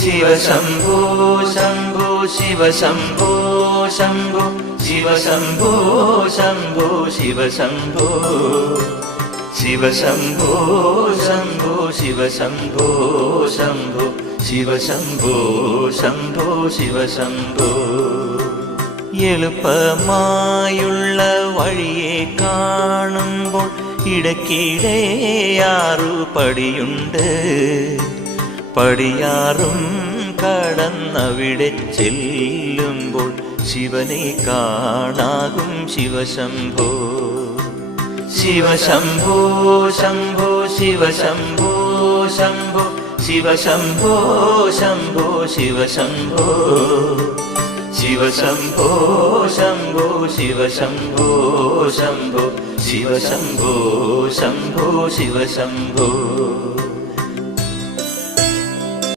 ശിവശംഭോ ശംഭോ ശിവശംഭോ ശംഭോ ശിവശംഭോ ശംഭോ ശിവശംഭോ ശിവശംഭോ ശംഭോ ശിവശംഭോ ശംഭോ ശിവശംഭോ ശംഭോ ശിവശംഭോ എളുപ്പമായുള്ള വഴിയെ കാണുമ്പോൾ ഇടയ്ക്കിടെ ആറു പടിയുണ്ട് പടിയാറും കടന്നവിടെ ചെല്ലുമ്പോൾ ശിവനെ കാണാകും ശിവശംഭോ. ശിവശംഭോ ശംഭോ ശിവശംഭോ ശംഭോ ശിവശംഭോ ശംഭോ ശിവശംഭോ. ശിവശംഭോ ശംഭോ ശിവശംഭോ ശംഭോ ശിവശംഭോ ശംഭോ ശിവശംഭോ.